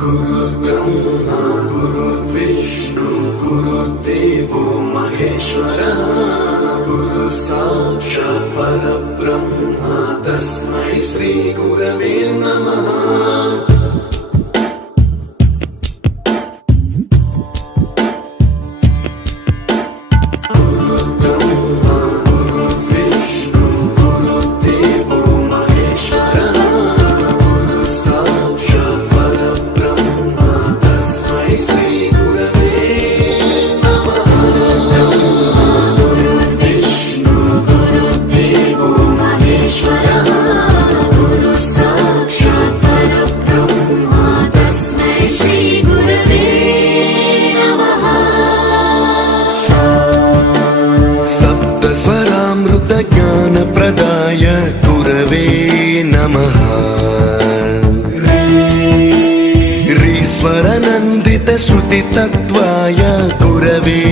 गुरुर्ब्रह्मा गुरुर्विष्णु गुरुर्देवो महेश्वरः गुरु साक्षात् परब्रह्म तस्मै श्री गुरवे नमः। ज्ञानप्रदाय गुरवे नमः। रीश्वरनन्दित श्रुतितत्त्वाय गुरवे